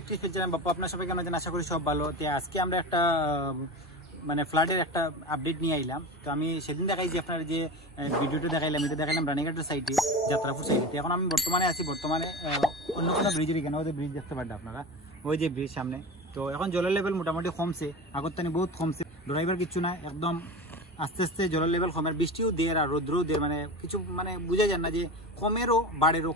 একটি পেয়েছিলাম বাপু, আপনার সবাই কেমন আছেন? আশা করি সব ভালো। তো আজকে আমরা একটা মানে ফ্লাডের একটা আপডেট নিয়ে আইলাম। তো আমি সেদিন দেখাইছি আপনার যে ভিডিওটা দেখাইলাম, এটা দেখাইলাম রানীঘাটের সাইডে, যাত্রাপুর সাইডে। এখন আমি বর্তমানে আছি অন্য কোনো ব্রিজের এখানে, ওই যে ব্রিজ দেখতে পারেন আপনারা, ওই যে ব্রিজ সামনে। তো এখন জলের লেভেল মোটামুটি কমছে, আগর থেকে বহুত কমছে, ড্রাইভার কিছু না, একদম আস্তে আস্তে জলের লেভেল কমের, বৃষ্টিও দের আর রৌদ্রও দের, মানে কিছু মানে বোঝা যায় না যে কমেরও বাড়েরও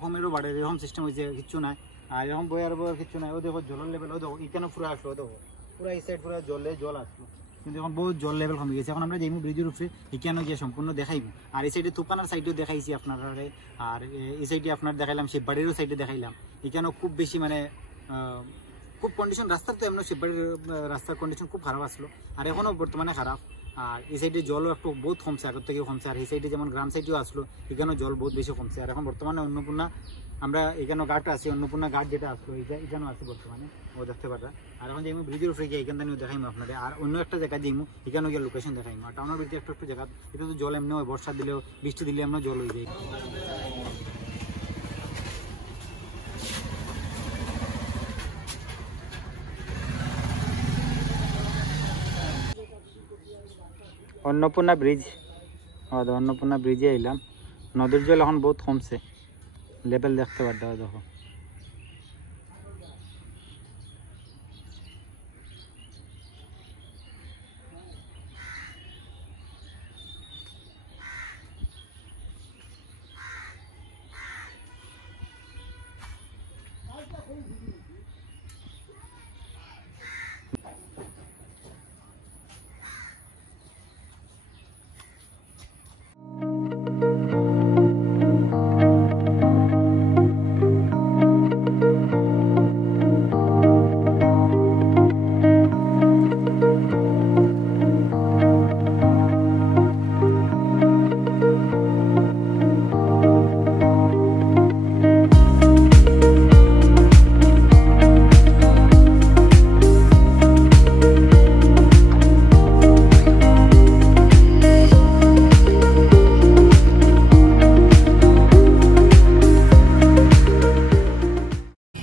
এরকম সিস্টেম হয়েছে, কিছু নাই। আর এরকম বয়ার কিছু নাই। ও দেখো জলের লেভেল, ও দেখো এখানে পুরো আসলো, ও দেখো পুরো এই সাইড পুরো জল আসলো, কিন্তু এখন বহুত জল লেভেল কমে গেছে। এখন আমরা যাইমু ব্রিজের উপরে, এখানেও যে সম্পূর্ণ দেখাইব। আর এই সাইডে তুফানার সাইডেও দেখাইছি আপনারা, আর এই সাইডে আপনার দেখাইলাম, শিববাড়িরও সাইডে দেখাইলাম। এখানেও খুব বেশি মানে খুব কন্ডিশন, রাস্তার তো এমন শিববাড়ির রাস্তার কন্ডিশন খুব খারাপ আসলো, আর এখনও বর্তমানে খারাপ। আর এই সাইডে জলও একটু বহুত কমছে, আগের থেকেও কমছে। আর এই সাইডে যেমন গ্রাম সাইডেও আসলো, এখানেও জল বহুত বেশি কমছে। আর এখন বর্তমানে অন্নপূর্ণা, আমরা এখানেও ঘাট আছে, অন্নপূর্ণা ঘাট যেটা আসলো এখানেও আছে বর্তমানে, ও দেখতে পারা। আর এখন যাইমু ব্রিজের উপরে গিয়ে এখান থেকে দেখাইমু আপনাদের। আর অন্য একটা জায়গা যাইমু, এখানেও গিয়ে লোকেশন দেখাইমু। আর টাউনের ভিতরে একটু জায়গা, এটা তো জল এমনি হয়, বর্ষা দিলেও বৃষ্টি দিলে এমনি জল হয়ে যায়। অন্নপূর্ণা ব্রিজ, অন্নপূর্ণা ব্রিজে এলাম। নদীর জল এখন বহুত কমছে, লেভেল দেখতে পারতে দেখো।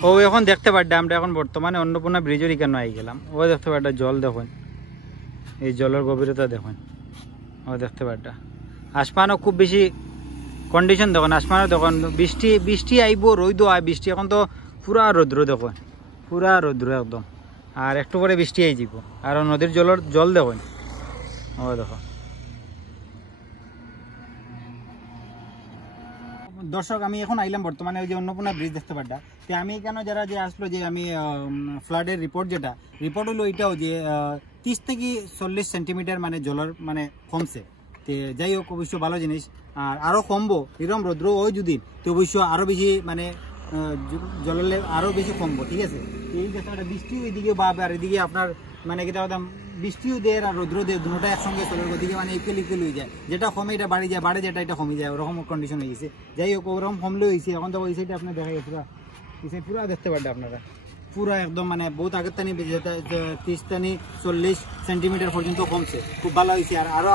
ও এখন দেখতে পারডা আমরা এখন বর্তমানে অন্নপূর্ণা ব্রিজের এখানে আই গেলাম। ও দেখতে পারডা জল দেখুন, এই জলের গভীরতা দেখুন, ও দেখতে পারডা। আসমানও খুব বেশি কন্ডিশন দেখুন, আসমানও দেখুন, বৃষ্টি আইব, রোদ আয়, বৃষ্টি এখন তো পুরা রৌদ্র দেখুন, পুরা রৌদ্র একদম। আর একটু পরে বৃষ্টি আই যাব। আর নদীর জল দেখুন, ও দেখো। দর্শক, আমি এখন আইলাম বর্তমানে ওই যে অন্নপূর্ণা ব্রিজ দেখতে পারডা। তো আমি এখানে যারা যে আসলো, যে আমি ফ্লাডের রিপোর্ট হলো এটাও যে 30 থেকে 40 সেন্টিমিটার মানে জলের মানে কমছে। তো যাই হোক, অবশ্য ভালো জিনিস। আর আরও কমবো, এরকম রৌদ্র ওই দুদিন, তো অবশ্য আরও বেশি মানে জলের আরও বেশি কমবো, ঠিক আছে। এই দেখতে পারডা বৃষ্টিও এদিকে বাবা, আর এদিকে আপনার মানে কি বৃষ্টিও দেয় আর রৌদ্র দেয়, দুটোটা একসঙ্গে চলে ওদিকে, মানে ইকুয়াল হয়ে যায়। যেটা কমে এটা বাড়ি যায়, বাড়ে যেটা এটা কমে যায়, ওরকম কন্ডিশন হয়ে গেছে। যাই হোক, ওরকম কমলে হয়েছে। এখন তো ওই সাইডে আপনার দেখা গেছে, এই সাইড পুরো দেখতে পারবেন আপনারা, পুরো একদম মানে বহুত আগের টানি 30 থেকে 40 সেন্টিমিটার পর্যন্ত কমছে, খুব ভালো হয়েছে। আর আরো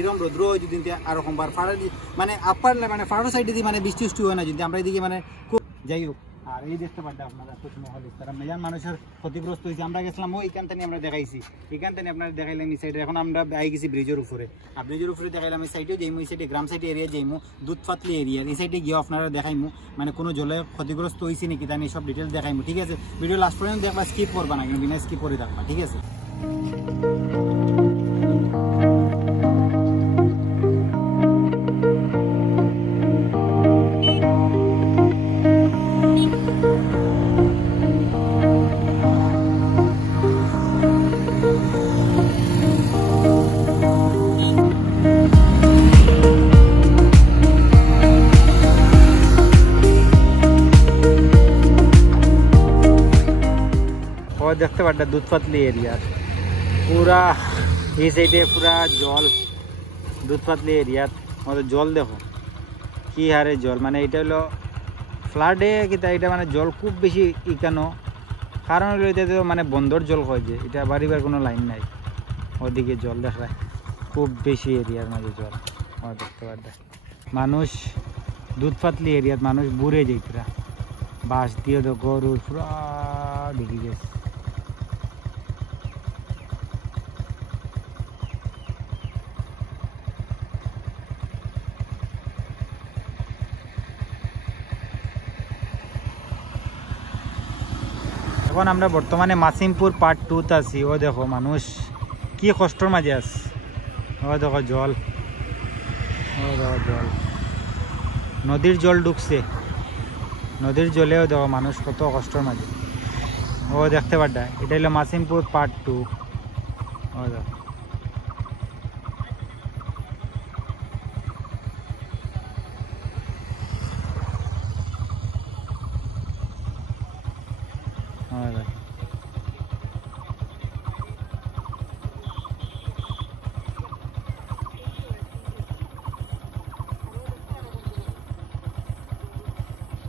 এরকম রৌদ্র হয় যদি আরো কমবার, মানে আপার মানে ফাড়ো সাইডে দিয়ে মানে বৃষ্টি হয় না যদি আমরা এদিকে মানে খুব। যাই হোক, আর এই দেখতে পারবেন আপনারা কুচমহল ইস্তারা মেজান মানুষের ক্ষতিগ্রস্ত হয়েছে। আমরা গেছিলাম এখান থেকে, আমরা দেখাইছি এখান থেকে, আপনারা দেখাইলাম এই সাইডে। এখন আমরা আই গেছি ব্রিজের উপরে, আর ব্রিজের উপরে দেখাইলাম এই সাইডেও যাইমু, এই সাইডে গ্রাম সাইডে এরিয়া যাইমু, দুধপাতলি এরিয়া এই সাইডে গিয়ে আপনারা দেখাইমু মানে কোনো জলে ক্ষতিগ্রস্ত হয়েছে নাকি তা নিয়ে সব ডিটেলস দেখাইমু, ঠিক আছে। ভিডিও লাস্ট পর্যন্ত দেখবা, স্কিপ করবা না, কিন্তু বিনা স্কিপ করে থাকবা, ঠিক আছে। দেখতে পারটা দুধপাতলি এরিয়া, পুরা এই সাইডে পুরা জল, দুধপাতলি এরিয়াত আমাদের জল দেখো কি হারে জল, মানে এটা হলো ফ্লাডে কিতা, এটা মানে জল খুব বেশি ইকানো, কারণ হলো এটা তো মানে বন্দর জল হয় যে, এটা বাড়িবার কোনো লাইন নাই, ওদিকে জল দেখায় খুব বেশি এরিয়ার মাঝে জল। দেখতে পারটা মানুষ দুধপাতলি এরিয়াত মানুষ বুড়ে যাইতরা, বাঁশ দিয়ে তো গরুর পুরা ডুবি গেছে। এখন আমরা বর্তমানে মাসিমপুর পার্ট 2 আছি। ও দেখো মানুষ কি কষ্টর মাঝে আছে। ও দেখো জল, ও দেখো জল, নদীর জল ঢুকছে। নদীর জলেও দেখো মানুষ কত কষ্টর মাঝে। ও দেখতে পাড্ডা, এটা হলো মাসিমপুর পার্ট 2। ও দেখো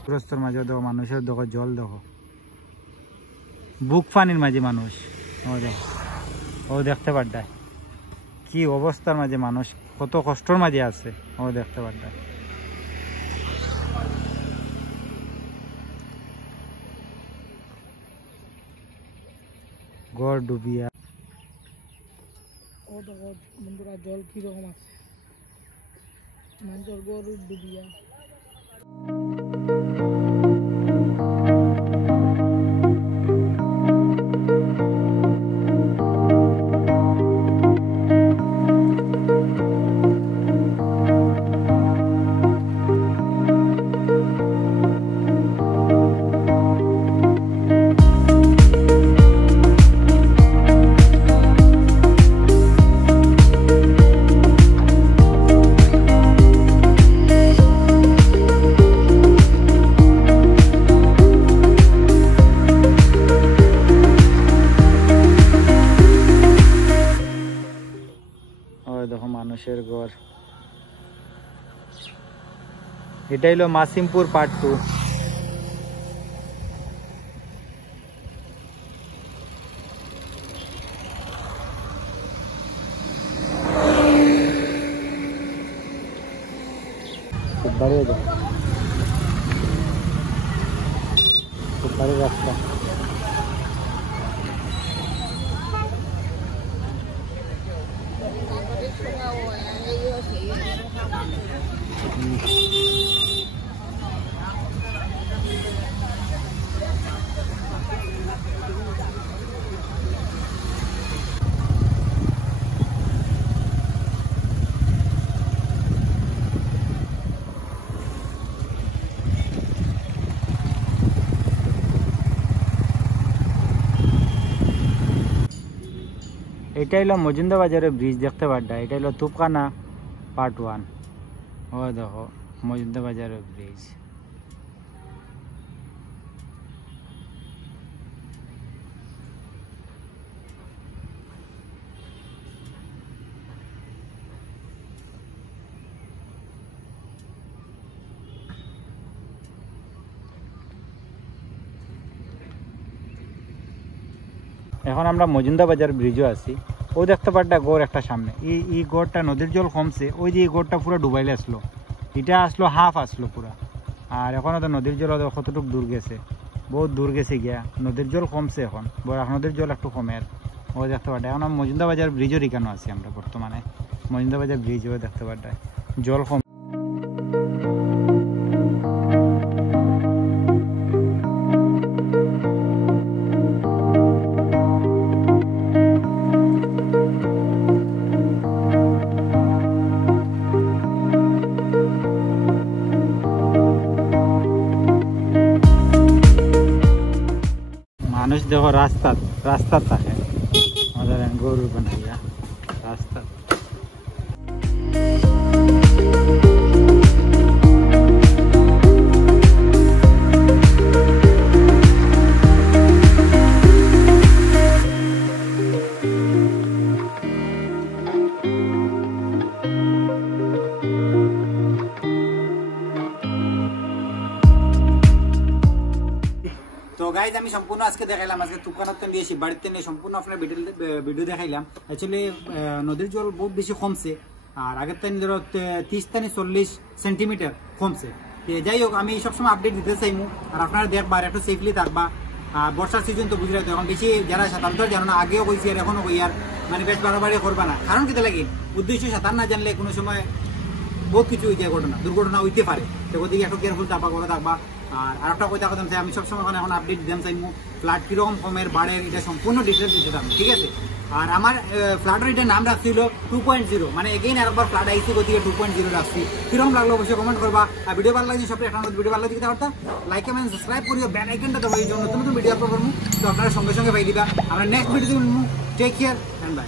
গ্রস্তর মাঝে দেখো মানুষের দেখো জল দেখো, বুক পানির মাঝে মানুষ। ও দেখো, ও দেখতে পাড্ডায় কি অবস্থার মাঝে মানুষ কত কষ্টর মাঝে আছে। ও দেখতে পাড্ডায় গড় ডুবিয়া। ও দেখো বন্ধুরা জল কিরকম আছে, মানুষের গড় ডুবিয়া। দেখো মানুষের ঘর। এটা হলো মাসিমপুর পার্ট 2। রাস্তা এটা হলো মজুমদার বাজারের ব্রিজ দেখতে পাড্ডা। এটা হলো তুপখানা পার্ট 1। ও দেখো মজুমদার বাজারের ব্রিজ। এখন আমরা মজুমদার বাজার ব্রিজও আছি। ও দেখতে পাড্ডা গড় একটা সামনে, এই গড়টা নদীর জল কমছে। ওই যে এই গড়টা পুরো ডুবাইলে আসলো, এটা আসলো হাফ আসলো পুরা। আর এখন তো নদীর জল কতটুকু দূর গেছে, বহুত দূর গেছে গিয়া। নদীর জল কমছে এখন, নদীর জল একটু কমের। ও দেখতে পাড্ডা এখন মজুমদার বাজার ব্রিজও এখানে আছি আমরা বর্তমানে। মজুমদার বাজার ব্রিজও দেখতে পাড্ডা জল কম। মানুষ দেখো রাস্তা থাকে আমাদের গরু বানাইয়া রাস্তা। তো গাইজ আমি সম্পূর্ণ আজকে দেখাইলাম, আজকে তুফানত দিয়েছি বাড়িতে নিয়ে সম্পূর্ণ আপনার ভিডিও দেখাইলাম। অ্যাকচুয়ালি নদীর জল বহুত বেশি কমছে, আর আগের টাইম ধরো 30-40 সেন্টিমিটার কমছে। যাই হোক আমি সবসময় আপডেট দিতে চাইমু, আর আপনারা দেখবা আর একটু সেফলি থাকবা। বর্ষার সিজন তো বুঝলে তো এখন বেশি যারা সাঁতার তো জানো না, আগেও কইছি আর এখনো কই আর মানে বেশ বাড়াবাড়ি করবা না। কারণ কিতা লাগে উদ্দেশ্য সাঁতার না জানলে কোনো সময় বহুত কিছু হইতে ঘটনা দুর্ঘটনা হইতে পারে, তো ওদিকে একটু কেয়ারফুল থাকবা, করে থাকবা। আর একটা কথা কথা আমি সবসময় এখন আপডেট দিতাম চাইমু ফ্লাড কিরকম কমের বাড়ের এটা সম্পূর্ণ ডিটেলস দিতাম, ঠিক আছে। আর আমার ফ্লাডের এটা নাম রাখছিল 2.0, মানে এগেইন আরেকবার ফ্লাড আইসি গতিকে 2.0 রাখছি। কিরকম লাগলো অবশ্যই কমেন্ট করবা। আর ভিডিও ভালো লাগছে সবাই একটা ভিডিও ভালো লাগছে কিতা লাইক কমেন্ট সাবস্ক্রাইব করিও, বেল আইকনটা দবাই, নতুন নতুন ভিডিও আপলোড করবো তো আপনারা সঙ্গে সঙ্গে পাই দিবা। আমরা next video take care and by.